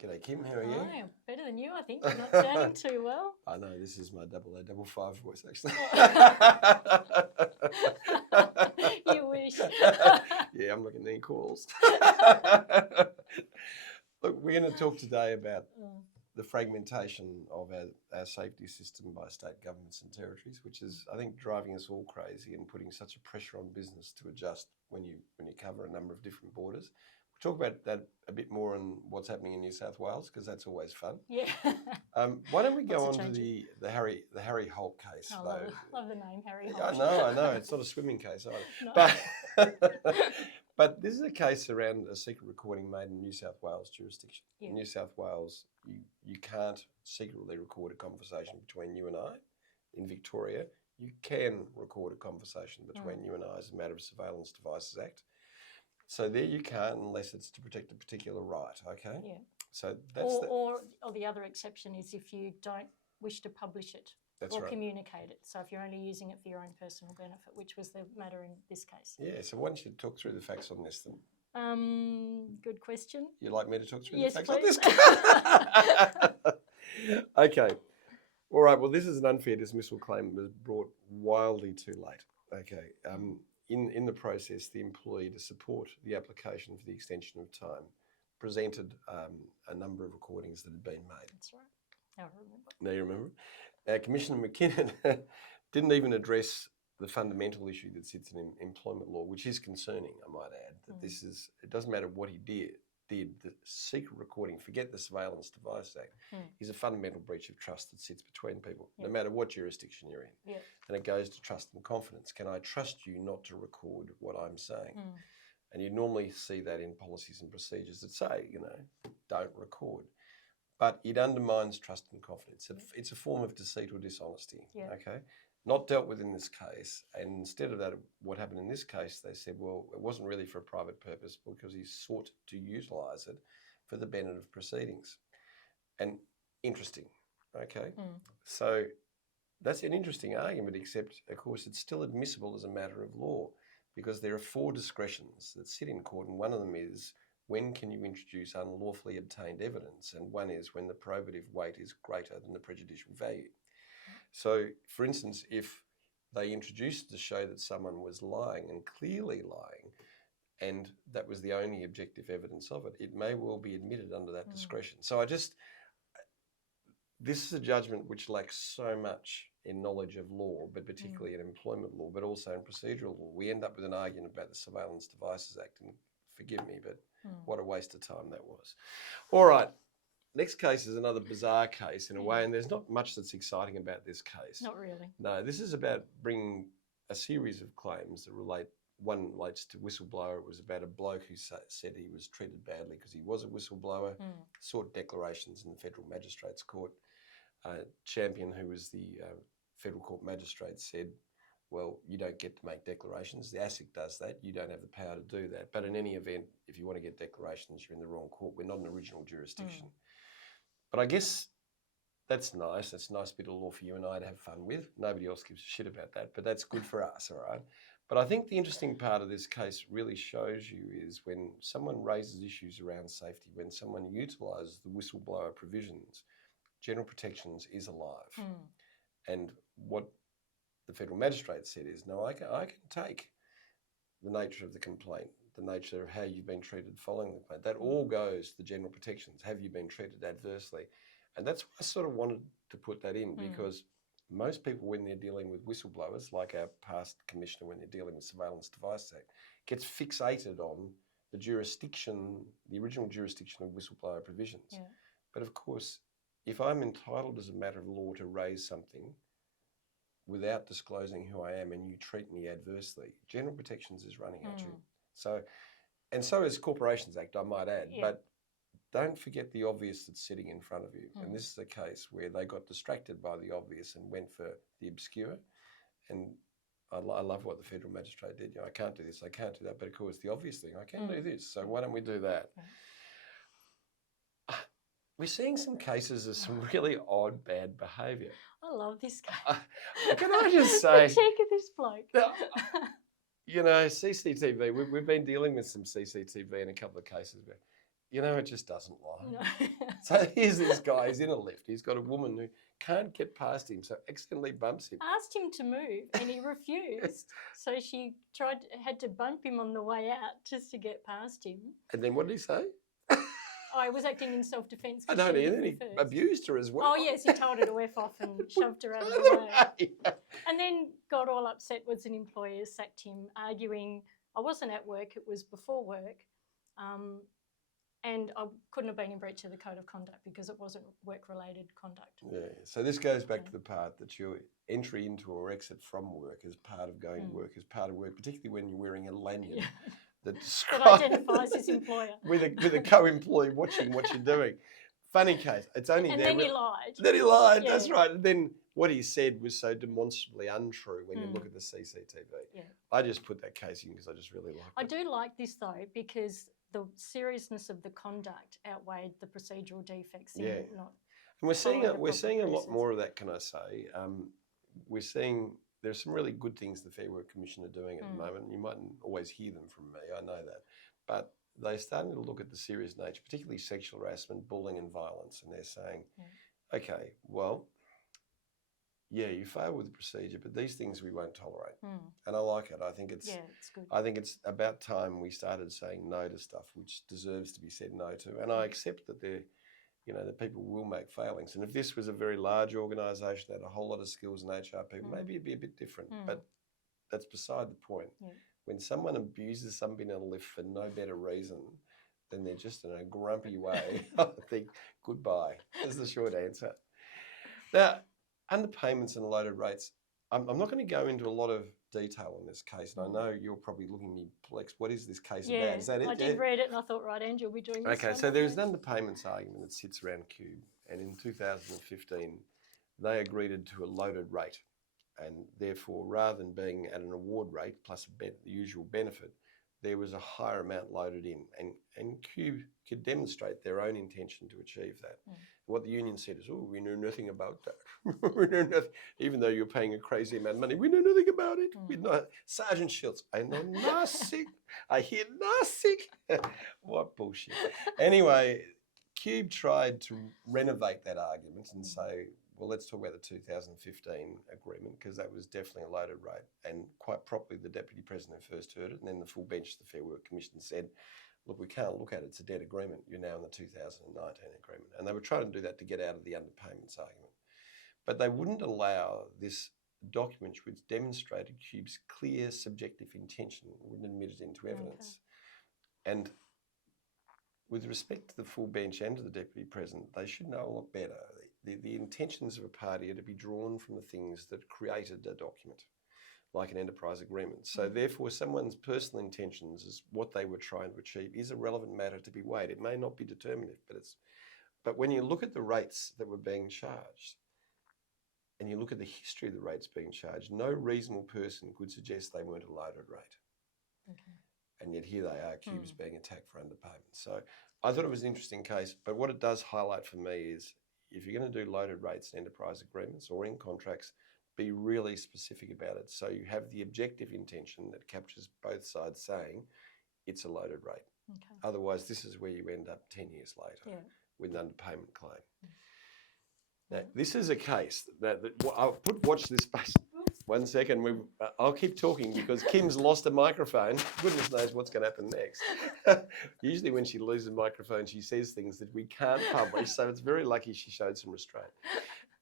G'day, Kim. How are you? Hi, I'm better than you, I think. You're not sounding too well. I know, this is my 0055 voice, actually. You wish. Yeah, I'm not getting any calls. Look, we're going to talk today about the fragmentation of our safety system by state governments and territories, which is, I think, driving us all crazy and putting such a pressure on business to adjust when you cover a number of different borders. We'll talk about that a bit more on what's happening in New South Wales, because that's always fun. Yeah. Why don't we go on to changes. the Harry Holt case? I though? love the name Harry Yeah, Holt. I know. It's not a swimming case either. No. But this is a case around a secret recording made in New South Wales jurisdiction. Yeah. In New South Wales, you can't secretly record a conversation between you and I. In Victoria, you can record a conversation between you and I as a matter of Surveillance Devices Act. So there you can't unless it's to protect a particular right, okay? Yeah. So that's or the other exception is if you don't wish to publish it or communicate it. So if you're only using it for your own personal benefit, which was the matter in this case. Yeah, so why don't you talk through the facts on this then? Good question. You'd like me to talk through Yes, the facts please. on this? Okay. All right, well, this is an unfair dismissal claim that was brought wildly too late. Okay. In the process, the employee, to support the application for the extension of time, presented a number of recordings that had been made. That's right. I remember. Now you remember? Commissioner McKinnon didn't even address the fundamental issue that sits in employment law, which is concerning, I might add, that this is, it doesn't matter what he did, the secret recording, forget the Surveillance Device Act, is a fundamental breach of trust that sits between people, no matter what jurisdiction you're in. And it goes to trust and confidence. Can I trust you not to record what I'm saying? And you normally see that in policies and procedures that say, don't record. But it undermines trust and confidence. It's a form of deceit or dishonesty, okay? Not dealt with in this case. And instead of that, what happened in this case, they said, well, it wasn't really for a private purpose because he sought to utilise it for the benefit of proceedings. And interesting, okay? So that's an interesting argument, except, of course, it's still admissible as a matter of law because there are 4 discretions that sit in court, and one of them is, when can you introduce unlawfully obtained evidence? And one is when the probative weight is greater than the prejudicial value. So, for instance, if they introduced to show that someone was lying and clearly lying, and that was the only objective evidence of it, it may well be admitted under that discretion. So this is a judgment which lacks so much in knowledge of law, but particularly in employment law, but also in procedural law. We end up with an argument about the Surveillance Devices Act, and forgive me, but what a waste of time that was. All right, next case is another bizarre case in a way, and there's not much that's exciting about this case. Not really. No, this is about bringing a series of claims that relate. One relates to Whistleblower. It was about a bloke who said he was treated badly because he was a whistleblower, sought declarations in the Federal Magistrates Court. Champion, who was the Federal Court Magistrate, said, well, you don't get to make declarations. The ASIC does that. You don't have the power to do that. But in any event, if you want to get declarations, you're in the wrong court. We're not an original jurisdiction. But I guess that's nice. That's a nice bit of law for you and I to have fun with. Nobody else gives a shit about that, but that's good for us, all right? But I think the interesting part of this case really shows you is when someone raises issues around safety, when someone utilises the whistleblower provisions, general protections is alive. And what the Federal Magistrate said is, no, I can take the nature of the complaint, the nature of how you've been treated following the complaint. That all goes to the general protections. Have you been treated adversely? And that's why I sort of wanted to put that in, because most people, when they're dealing with whistleblowers, like our past commissioner, when they're dealing with Surveillance Device Act, gets fixated on the jurisdiction, the original jurisdiction of whistleblower provisions. But of course, if I'm entitled as a matter of law to raise something without disclosing who I am and you treat me adversely, general protections is running at you. So, and so is Corporations Act, I might add, but don't forget the obvious that's sitting in front of you. And this is a case where they got distracted by the obvious and went for the obscure. And I love what the Federal Magistrate did. I can't do this, I can't do that, but of course the obvious thing, I can do this, so why don't we do that? We're seeing some cases of some really odd, bad behaviour. I love this case. Can I just say... the cheek of this bloke. You know, CCTV, we've been dealing with some CCTV in a couple of cases. you know, it just doesn't lie. No. So here's this guy, he's in a lift. He's got a woman who can't get past him, so accidentally bumps him. Asked him to move and he refused. So she had to bump him on the way out just to get past him. And then what did he say? I was acting in self-defence. I don't know, and then he abused her as well. Oh, yes, he told her to F off and shoved her out of the way. Yeah. And then got all upset with an employer, sacked him, arguing I wasn't at work, it was before work. And I couldn't have been in breach of the code of conduct because it wasn't work-related conduct. Yeah, so this goes back to the part that your entry into or exit from work is part of going to work, is part of work, particularly when you're wearing a lanyard that identifies his employer. with a co-employee watching what you're doing. Funny case. It's only and there. then he lied. Then he lied, that's right. And then what he said was so demonstrably untrue when you look at the CCTV. Yeah. I just put that case in because I just really like it. I do like this though because the seriousness of the conduct outweighed the procedural defects. Yeah. Not and we're seeing a lot more of that, can I say. We're seeing there's some really good things the Fair Work Commission are doing at the moment. You mightn't always hear them from me, I know that. But they're starting to look at the serious nature, particularly sexual harassment, bullying and violence. And they're saying, okay, well, yeah, you fail with the procedure, but these things we won't tolerate. And I like it. I think it's good. I think it's about time we started saying no to stuff which deserves to be said no to. And I accept that that people will make failings. And if this was a very large organisation that had a whole lot of skills and HR people, maybe it'd be a bit different. But that's beside the point. Yeah. When someone abuses somebody in a lift for no better reason than they're just in a grumpy way, I think goodbye is the short answer. Now, underpayments and loaded rates, I'm not going to go into a lot of detail on this case, and I know you're probably looking at me perplexed. What is this case about? Is that it? I did read it and I thought, right, Andrew, you'll be doing this. Okay, so there's an underpayments argument that sits around Cube, and in 2015, they agreed to a loaded rate, and therefore, rather than being at an award rate plus the usual benefit, there was a higher amount loaded in, and Cube could demonstrate their own intention to achieve that. What the union said is, oh, we know nothing about that. We know nothing, even though you're paying a crazy amount of money, we know nothing about it. We know, Sergeant Schultz, I know nothing. I hear nothing. What bullshit. Anyway, Cube tried to renovate that argument and say, well, let's talk about the 2015 agreement because that was definitely a loaded rate. And quite properly, the Deputy President first heard it, and then the full bench of the Fair Work Commission said, look, we can't look at it, it's a dead agreement. You're now in the 2019 agreement. And they were trying to do that to get out of the underpayments argument. But they wouldn't allow this document which demonstrated Cube's clear subjective intention, wouldn't admit it into evidence. Okay. And with respect to the full bench and to the Deputy President, they should know a lot better. The intentions of a party are to be drawn from the things that created a document, like an enterprise agreement. So therefore, someone's personal intentions is what they were trying to achieve is a relevant matter to be weighed. It may not be determinative, but when you look at the rates that were being charged, and you look at the history of the rates being charged, no reasonable person could suggest they weren't a loaded rate. Okay. And yet here they are, Cube's being attacked for underpayment. So I thought it was an interesting case, but what it does highlight for me is if you're going to do loaded rates in enterprise agreements or in contracts, be really specific about it. So you have the objective intention that captures both sides saying it's a loaded rate. Okay. Otherwise, this is where you end up 10 years later with an underpayment claim. Now, this is a case that I'll watch this space. 1 second. I'll keep talking because Kim's lost a microphone. Goodness knows what's going to happen next. Usually when she loses a microphone, she says things that we can't publish. So it's very lucky she showed some restraint.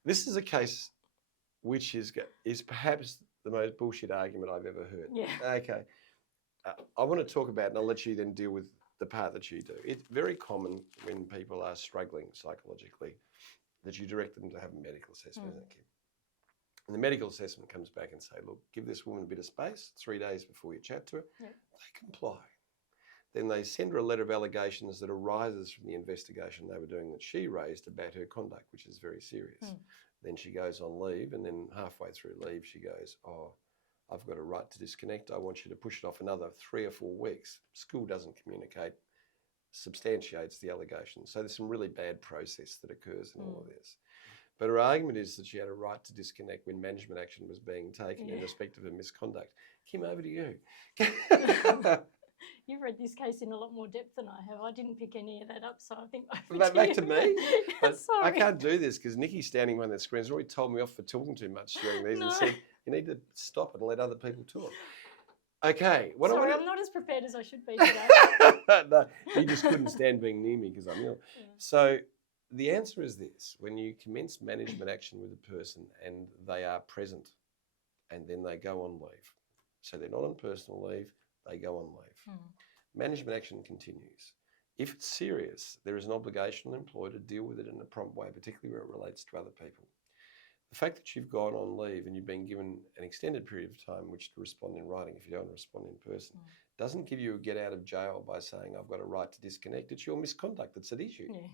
This is a case which is perhaps the most bullshit argument I've ever heard. Yeah. Okay. I want to talk about it, and I'll let you then deal with the part that you do. It's very common when people are struggling psychologically that you direct them to have a medical assessment. And the medical assessment comes back and say, look, give this woman a bit of space, 3 days before you chat to her. Yeah. They comply. Then they send her a letter of allegations that arises from the investigation they were doing that she raised about her conduct, which is very serious. Then she goes on leave, and then halfway through leave, she goes, oh, I've got a right to disconnect. I want you to push it off another 3 or 4 weeks. School doesn't communicate, substantiates the allegation. So there's some really bad process that occurs in all of this. But her argument is that she had a right to disconnect when management action was being taken in respect of her misconduct. Kim, over to you. You've read this case in a lot more depth than I have. I didn't pick any of that up, so I think Back to me. I Sorry. can't do this because Nikki's standing behind the screen. Has already told me off for talking too much during these and said you need to stop it and let other people talk. Okay. Sorry, I'm not as prepared as I should be today. No, you just couldn't stand being near me because I'm ill. Yeah. So the answer is this: when you commence management action with a person and they are present, and then they go on leave, so they're not on personal leave, they go on leave. Management action continues. If it's serious, there is an obligation on the employer to deal with it in a prompt way, particularly where it relates to other people. The fact that you've gone on leave and you've been given an extended period of time which to respond in writing, if you don't respond in person, doesn't give you a get out of jail by saying I've got a right to disconnect. It's your misconduct that's at issue. Yeah.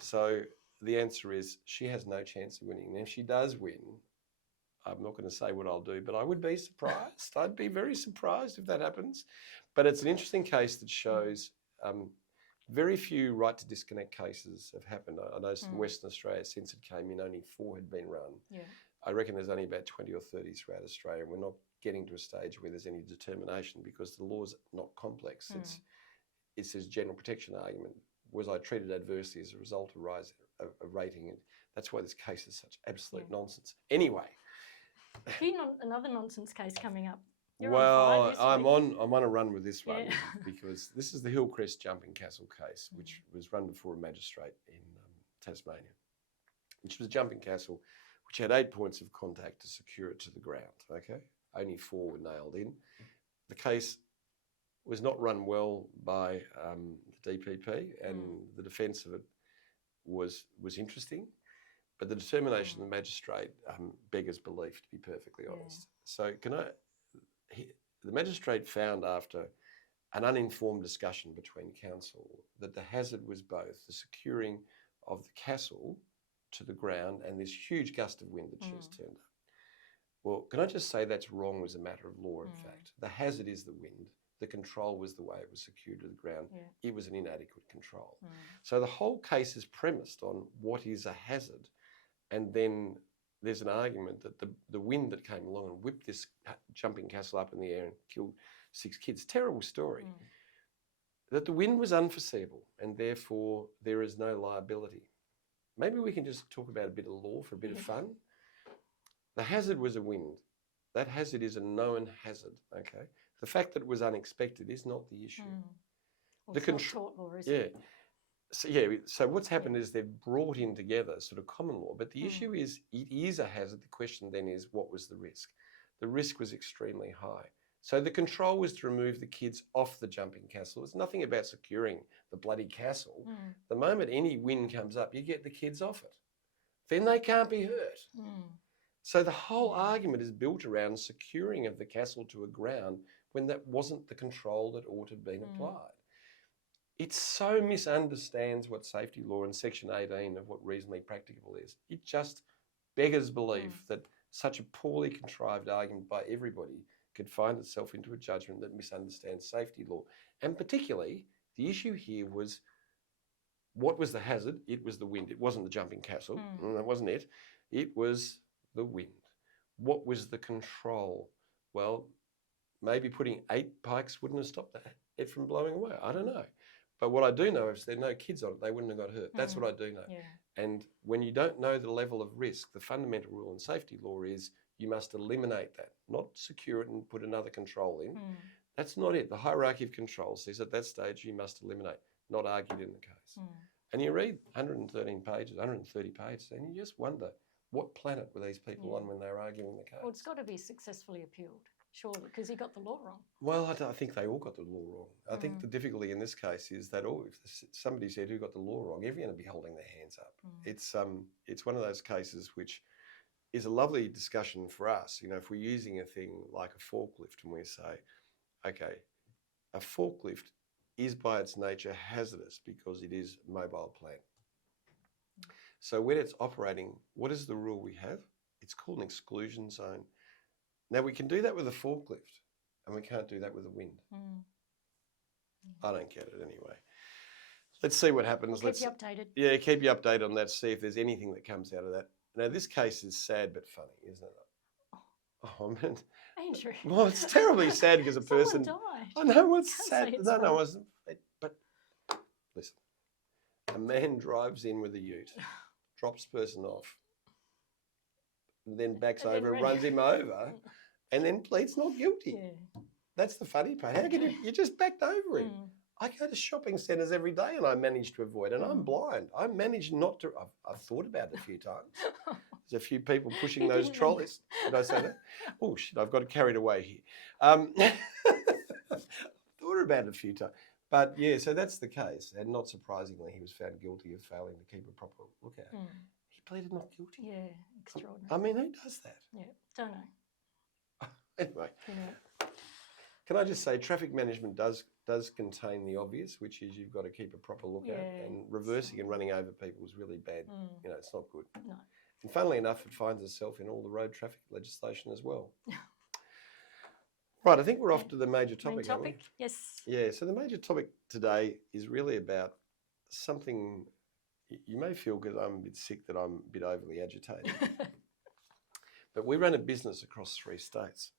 So the answer is she has no chance of winning. And if she does win, I'm not going to say what I'll do, but I would be surprised. I'd be very surprised if that happens. But it's an interesting case that shows very few right to disconnect cases have happened. I noticed in Western Australia, since it came in, only 4 had been run. Yeah. I reckon there's only about 20 or 30 throughout Australia. We're not getting to a stage where there's any determination because the law's not complex. It's this general protection argument. Was I treated adversely as a result of rise of rating? And that's why this case is such absolute nonsense. Anyway. Another nonsense case coming up. I'm on a run with this one because this is the Hillcrest jumping castle case, which was run before a magistrate in Tasmania, which was a jumping castle which had 8 points of contact to secure it to the ground. Okay, only 4 were nailed in. The case was not run well by the DPP, and the defence of it was interesting. But the determination of the magistrate beggars belief, to be perfectly honest. So the magistrate found after an uninformed discussion between counsel that the hazard was both the securing of the castle to the ground and this huge gust of wind that just turned up. Well, can I just say that's wrong as a matter of law, in fact. The hazard is the wind. The control was the way it was secured to the ground. Yeah. It was an inadequate control. So the whole case is premised on what is a hazard. And then there's an argument that the wind that came along and whipped this jumping castle up in the air and killed 6 kids, terrible story, that the wind was unforeseeable and therefore there is no liability. Maybe we can just talk about a bit of law for a bit of fun. The hazard was a wind. That hazard is a known hazard, okay? The fact that it was unexpected is not the issue. Well, the control law, is it? So what's happened is they've brought in together sort of common law, but the issue is it is a hazard. The question then is, what was the risk? The risk was extremely high. So the control was to remove the kids off the jumping castle. It's nothing about securing the bloody castle. The moment any wind comes up, you get the kids off it. Then they can't be hurt. So the whole argument is built around securing of the castle to a ground when that wasn't the control that ought to have been applied. It so misunderstands what safety law in Section 18 of what reasonably practicable is. It just beggars belief that such a poorly contrived argument by everybody could find itself into a judgment that misunderstands safety law. And particularly, the issue here was, what was the hazard? It was the wind. It wasn't the jumping castle. That wasn't it. It was the wind. What was the control? Well, maybe putting 8 pikes wouldn't have stopped it from blowing away. I don't know. But what I do know is there are no kids on it, they wouldn't have got hurt. That's what I do know. Yeah. And when you don't know the level of risk, the fundamental rule in safety law is you must eliminate that, not secure it and put another control in. That's not it. The hierarchy of control says at that stage you must eliminate, not argued in the case. And you read 113 pages, 130 pages, and you just wonder, what planet were these people on when they were arguing the case? Well, it's got to be successfully appealed, surely, because he got the law wrong. Well, I think they all got the law wrong. I think the difficulty in this case is that if somebody said who got the law wrong, everyone's going to be holding their hands up. It's one of those cases which is a lovely discussion for us. You know, if we're using a thing like a forklift and we say, okay, a forklift is by its nature hazardous because it is a mobile plant. So when it's operating, what is the rule we have? It's called an exclusion zone. Now, we can do that with a forklift, and we can't do that with a wind. I don't get it anyway. Let's see what happens. We'll keep you updated. Yeah, keep you updated on that, see if there's anything that comes out of that. Now, this case is sad but funny, isn't it? I mean, Andrew. Well, it's terribly sad because a person. Someone died. I know what's Can't sad. say it's No, funny. I wasn't. But listen, a man drives in with a ute, drops person off, then backs And then over, runs him over, and then pleads not guilty. Yeah. That's the funny part. How can you just backed over him? I go to shopping centres every day and I manage to avoid, and I'm blind. I manage not to. I've thought about it a few times. There's a few people pushing those trolleys. Did I say that? Oh shit! I've got carried away here. Thought about it a few times, but yeah. So that's the case, and not surprisingly, he was found guilty of failing to keep a proper lookout. He pleaded not guilty. Yeah, extraordinary. I mean, who does that? Yeah, don't know. Anyway, Yeah. can I just say, traffic management does contain the obvious, which is you've got to keep a proper lookout, and reversing and running over people is really bad. You know, it's not good. No. And funnily enough, it finds itself in all the road traffic legislation as well. Right, I think we're off to the major topic. Main topic, yes. Yeah, so the major topic today is really about something. You may feel, because I'm a bit sick, that I'm a bit overly agitated. But we run a business across 3 states.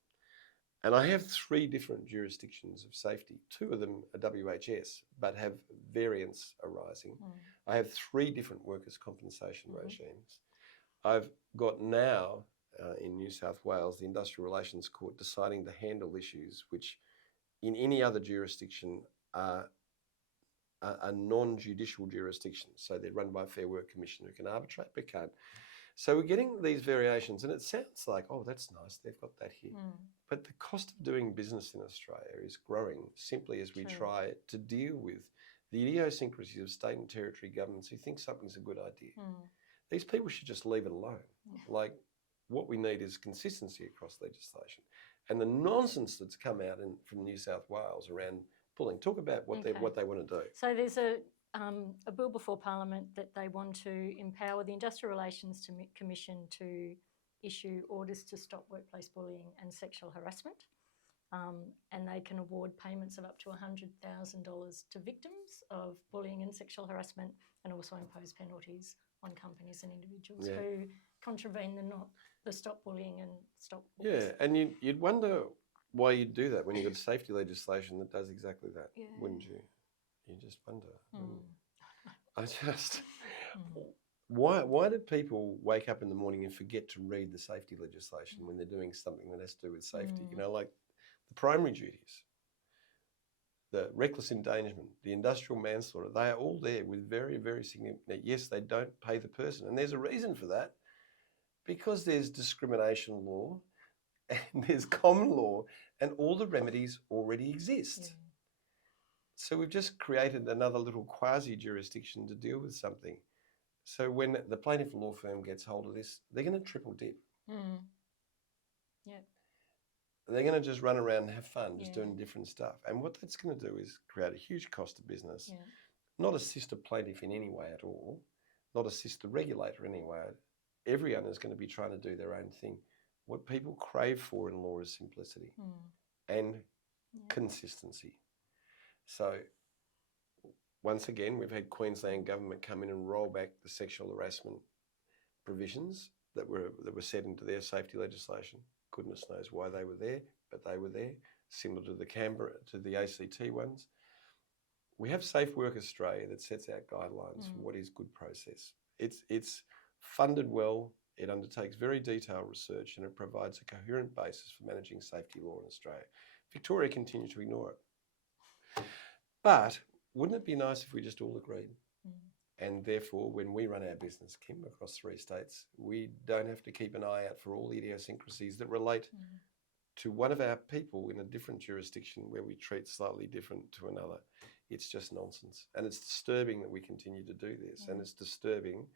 And I have 3 different jurisdictions of safety. 2 of them are WHS, but have variants arising. I have 3 different workers' compensation regimes. I've got now, in New South Wales, the Industrial Relations Court deciding to handle issues which in any other jurisdiction are non-judicial jurisdictions. So they're run by a Fair Work Commission who can arbitrate but can't. So we're getting these variations, and it sounds like, oh, that's nice, they've got that here. But the cost of doing business in Australia is growing simply as we try to deal with the idiosyncrasies of state and territory governments who think something's a good idea. These people should just leave it alone. Like, what we need is consistency across legislation. And the nonsense that's come out from New South Wales around pulling, talk about what they want to do. So there's a bill before Parliament that they want to empower the Industrial Relations Commission to issue orders to stop workplace bullying and sexual harassment. And they can award payments of up to $100,000 to victims of bullying and sexual harassment, and also impose penalties on companies and individuals who contravene the Stop Bullying and Stop Bullies. Yeah, and you'd wonder why you'd do that when you've got safety legislation that does exactly that, wouldn't you? You just wonder. I just... Why do people wake up in the morning and forget to read the safety legislation when they're doing something that has to do with safety? You know, like the primary duties, the reckless endangerment, the industrial manslaughter, they are all there with very, very significant... Yes, they don't pay the person. And there's a reason for that, because there's discrimination law and there's common law, and all the remedies already exist. So we've just created another little quasi-jurisdiction to deal with something. So when the plaintiff law firm gets hold of this, they're going to triple dip. They're going to just run around and have fun, just doing different stuff. And what that's going to do is create a huge cost of business, not assist a plaintiff in any way at all, not assist the regulator in any way. Everyone is going to be trying to do their own thing. What people crave for in law is simplicity and consistency. So once again, we've had Queensland government come in and roll back the sexual harassment provisions that were set into their safety legislation. Goodness knows why they were there, but they were there, similar to the ACT ones. We have Safe Work Australia that sets out guidelines for what is good process. It's funded well, it undertakes very detailed research, and it provides a coherent basis for managing safety law in Australia. Victoria continues to ignore it. But wouldn't it be nice if we just all agreed? And therefore, when we run our business, Kim, across 3 states, we don't have to keep an eye out for all the idiosyncrasies that relate to one of our people in a different jurisdiction where we treat slightly different to another. It's just nonsense. And it's disturbing that we continue to do this. And it's disturbing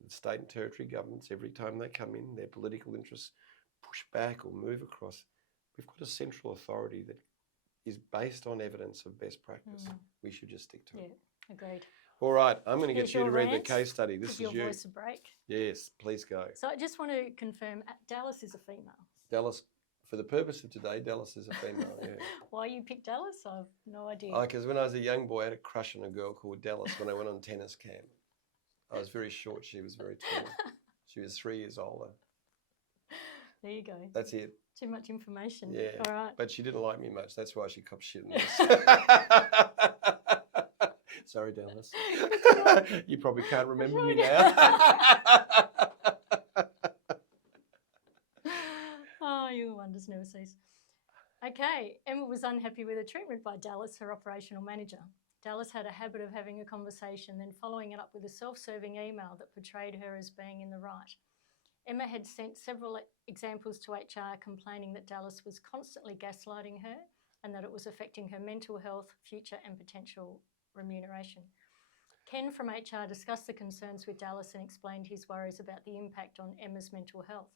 that state and territory governments, every time they come in, their political interests push back or move across. We've got a central authority that is based on evidence of best practice. We should just stick to it. Agreed. All right, I'm going to Here's get you to read the rant. case study. This Give is your you. voice a break. Yes, please go. So I just want to confirm, Dallas is a female. Dallas, for the purpose of today, Dallas is a female, yeah. Why you picked Dallas? I've no idea. Oh, because when I was a young boy, I had a crush on a girl called Dallas when I went on tennis camp. I was very short, she was very tall. She was 3 years older. There you go. That's it. Too much information. Yeah. All right. But she didn't like me much. That's why she copped shit in this. Sorry, Dallas. You probably can't remember me now. Oh, your wonders never cease. Okay, Emma was unhappy with her treatment by Dallas, her operational manager. Dallas had a habit of having a conversation, then following it up with a self-serving email that portrayed her as being in the right. Emma had sent several examples to HR complaining that Dallas was constantly gaslighting her and that it was affecting her mental health, future and potential remuneration. Ken from HR discussed the concerns with Dallas and explained his worries about the impact on Emma's mental health.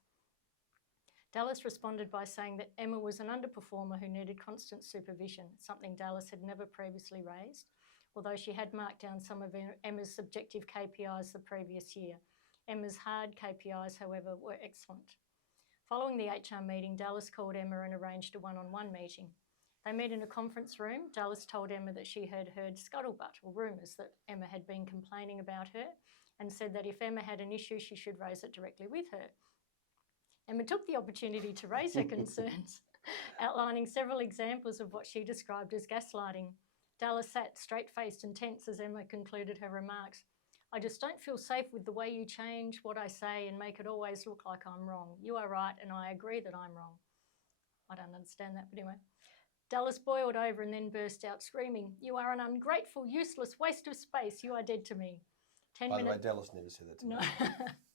Dallas responded by saying that Emma was an underperformer who needed constant supervision, something Dallas had never previously raised, although she had marked down some of Emma's subjective KPIs the previous year. Emma's hard KPIs, however, were excellent. Following the HR meeting, Dallas called Emma and arranged a one-on-one meeting. They met in a conference room. Dallas told Emma that she had heard scuttlebutt or rumours that Emma had been complaining about her and said that if Emma had an issue, she should raise it directly with her. Emma took the opportunity to raise her concerns, outlining several examples of what she described as gaslighting. Dallas sat straight-faced and tense as Emma concluded her remarks. I just don't feel safe with the way you change what I say and make it always look like I'm wrong. You are right and I agree that I'm wrong. I don't understand that, but anyway. Dallas boiled over and then burst out screaming, you are an ungrateful, useless waste of space. You are dead to me. By the way, Dallas never said that to me.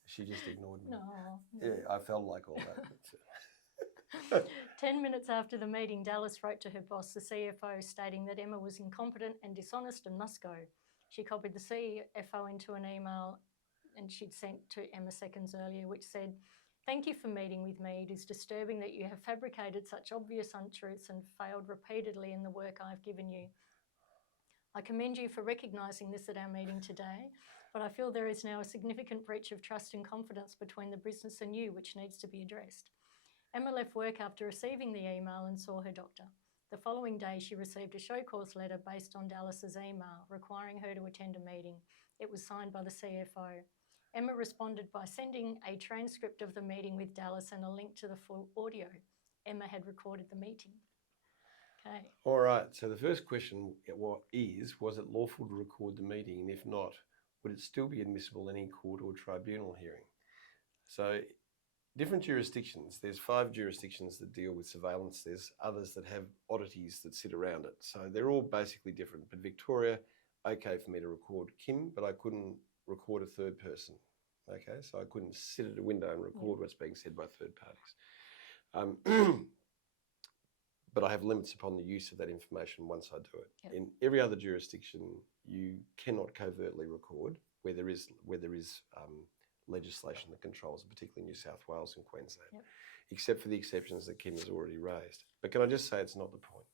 She just ignored me. No. Yeah, I felt like all that. 10 minutes after the meeting, Dallas wrote to her boss, the CFO, stating that Emma was incompetent and dishonest and must go. She copied the CFO into an email and she'd sent to Emma seconds earlier, which said, thank you for meeting with me. It is disturbing that you have fabricated such obvious untruths and failed repeatedly in the work I've given you. I commend you for recognising this at our meeting today, but I feel there is now a significant breach of trust and confidence between the business and you, which needs to be addressed. Emma left work after receiving the email and saw her doctor. The following day, she received a show cause letter based on Dallas's email, requiring her to attend a meeting. It was signed by the CFO. Emma responded by sending a transcript of the meeting with Dallas and a link to the full audio. Emma had recorded the meeting. Okay. All right, so the first question was it lawful to record the meeting? And if not, would it still be admissible in any court or tribunal hearing? So different jurisdictions, there's 5 jurisdictions that deal with surveillance. There's others that have oddities that sit around it. So they're all basically different. But Victoria, okay for me to record Kim, but I couldn't record a third person. Okay, so I couldn't sit at a window and record what's being said by third parties. But I have limits upon the use of that information once I do it. Yep. In every other jurisdiction, you cannot covertly record where there is legislation that controls, particularly New South Wales and Queensland, except for the exceptions that Kim has already raised. But can I just say it's not the point?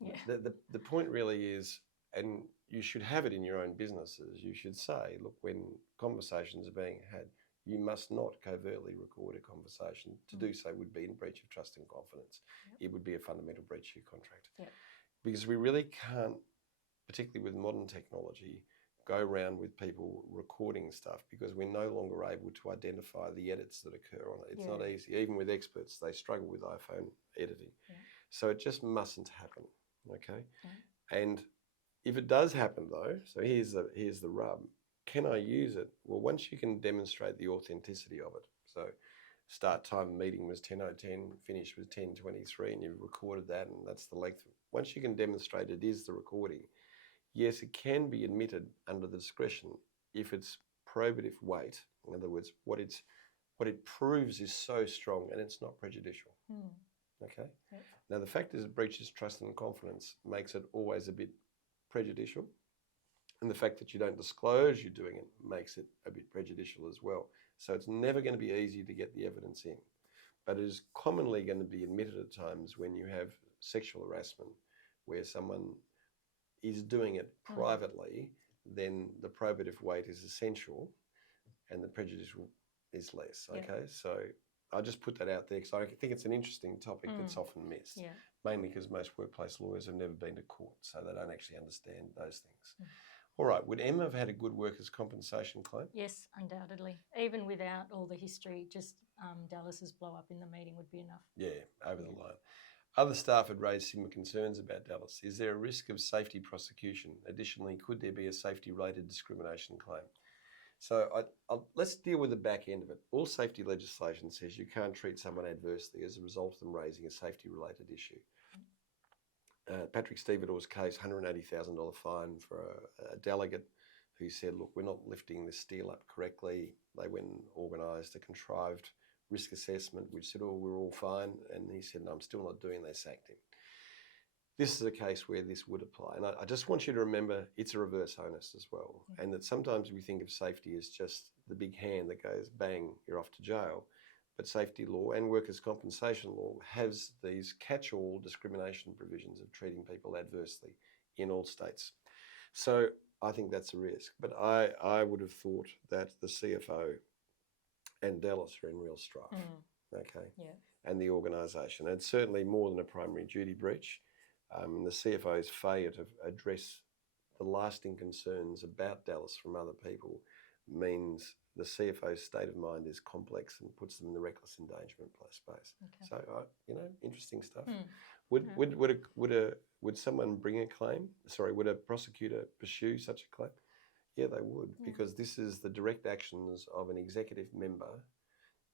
Yeah. The point really is, and you should have it in your own businesses, you should say, look, when conversations are being had, you must not covertly record a conversation. To do so would be in breach of trust and confidence. It would be a fundamental breach of your contract. Because we really can't, particularly with modern technology, go around with people recording stuff because we're no longer able to identify the edits that occur on it. It's not easy. Even with experts, they struggle with iPhone editing. So it just mustn't happen, okay? And if it does happen though, so here's the rub. Can I use it? Well, once you can demonstrate the authenticity of it, so start time meeting was 10:10, finish was 10:23, and you've recorded that, and that's the length. Once you can demonstrate it is the recording, yes, it can be admitted under the discretion if it's probative weight. In other words, what it proves is so strong and it's not prejudicial. Okay. Now the fact is it breaches trust and confidence makes it always a bit prejudicial. And the fact that you don't disclose you're doing it makes it a bit prejudicial as well. So it's never going to be easy to get the evidence in. But it is commonly going to be admitted at times when you have sexual harassment, where someone is doing it privately, then the probative weight is essential and the prejudicial is less. Okay, so I just put that out there because I think it's an interesting topic that's often missed, mainly because most workplace lawyers have never been to court, so they don't actually understand those things. All right, would Emma have had a good workers' compensation claim? Yes, undoubtedly. Even without all the history, just Dallas's blow up in the meeting would be enough. Yeah, over the line. Other staff had raised similar concerns about Dallas. Is there a risk of safety prosecution? Additionally, could there be a safety-related discrimination claim? So let's deal with the back end of it. All safety legislation says you can't treat someone adversely as a result of them raising a safety-related issue. Patrick Stevedore's case, $180,000 fine for a delegate who said, look, we're not lifting the steel up correctly. They went and organised a contrived risk assessment, which said, oh, we're all fine. And he said, no, I'm still not doing. They sacked him. This is a case where this would apply. And I just want you to remember it's a reverse onus as well. And that sometimes we think of safety as just the big hand that goes, bang, you're off to jail. But safety law and workers' compensation law has these catch-all discrimination provisions of treating people adversely in all states. So I think that's a risk. But I would have thought that the CFO and Dallas are in real strife, okay? Yeah. And the organisation. And certainly more than a primary duty breach. The CFO's failure to address the lasting concerns about Dallas from other people means the CFO's state of mind is complex and puts them in the reckless endangerment space. Okay. So, interesting stuff. Would someone bring a claim? Sorry, would a prosecutor pursue such a claim? Yeah, they would, because this is the direct actions of an executive member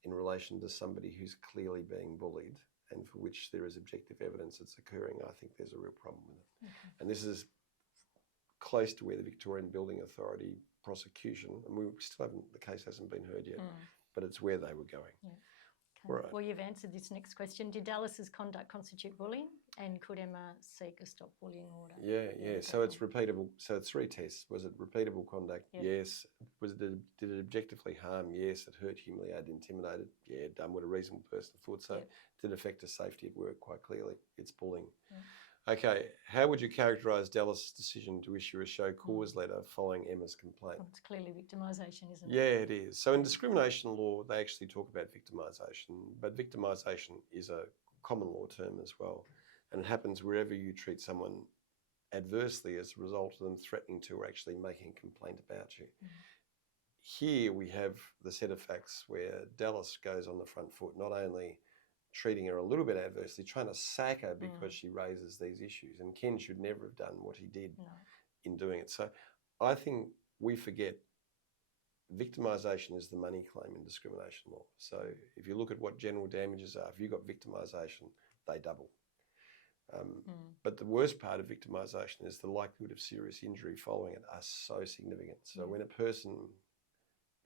in relation to somebody who's clearly being bullied and for which there is objective evidence that's occurring. I think there's a real problem with it. Okay. And this is close to where the Victorian Building Authority prosecution, and the case hasn't been heard yet, but it's where they were going. Yeah. Okay. Right. Well, you've answered this next question. Did Dallas's conduct constitute bullying? And could Emma seek a stop bullying order? Yeah. So it's repeatable. So it's 3 tests. Was it repeatable conduct? Yep. Yes. Did it objectively harm? Yes. It hurt, humiliated, intimidated? Yeah. Done what a reasonable person thought. So did it affect her safety at work? Quite clearly, it's bullying. Yep. Okay, how would you characterise Dallas' decision to issue a show cause letter following Emma's complaint? Well, it's clearly victimisation, isn't it? Yeah, it is. So in discrimination law, they actually talk about victimisation, but victimisation is a common law term as well. And it happens wherever you treat someone adversely as a result of them threatening to or actually making a complaint about you. Here we have the set of facts where Dallas goes on the front foot, not only treating her a little bit adversely, trying to sack her because she raises these issues. And Ken should never have done what he did in doing it. So I think we forget victimisation is the money claim in discrimination law. So if you look at what general damages are, if you've got victimisation, they double. But the worst part of victimisation is the likelihood of serious injury following it are so significant. So when a person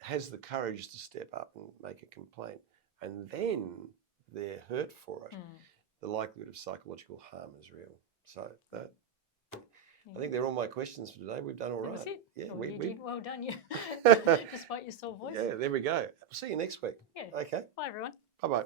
has the courage to step up and make a complaint and then they're hurt for it, the likelihood of psychological harm is real. So I think they're all my questions for today. We've done all right. That was it. Yeah, well, you did well done. You despite your sore voice. Yeah, there we go. See you next week. Yeah. Okay. Bye, everyone. Bye-bye.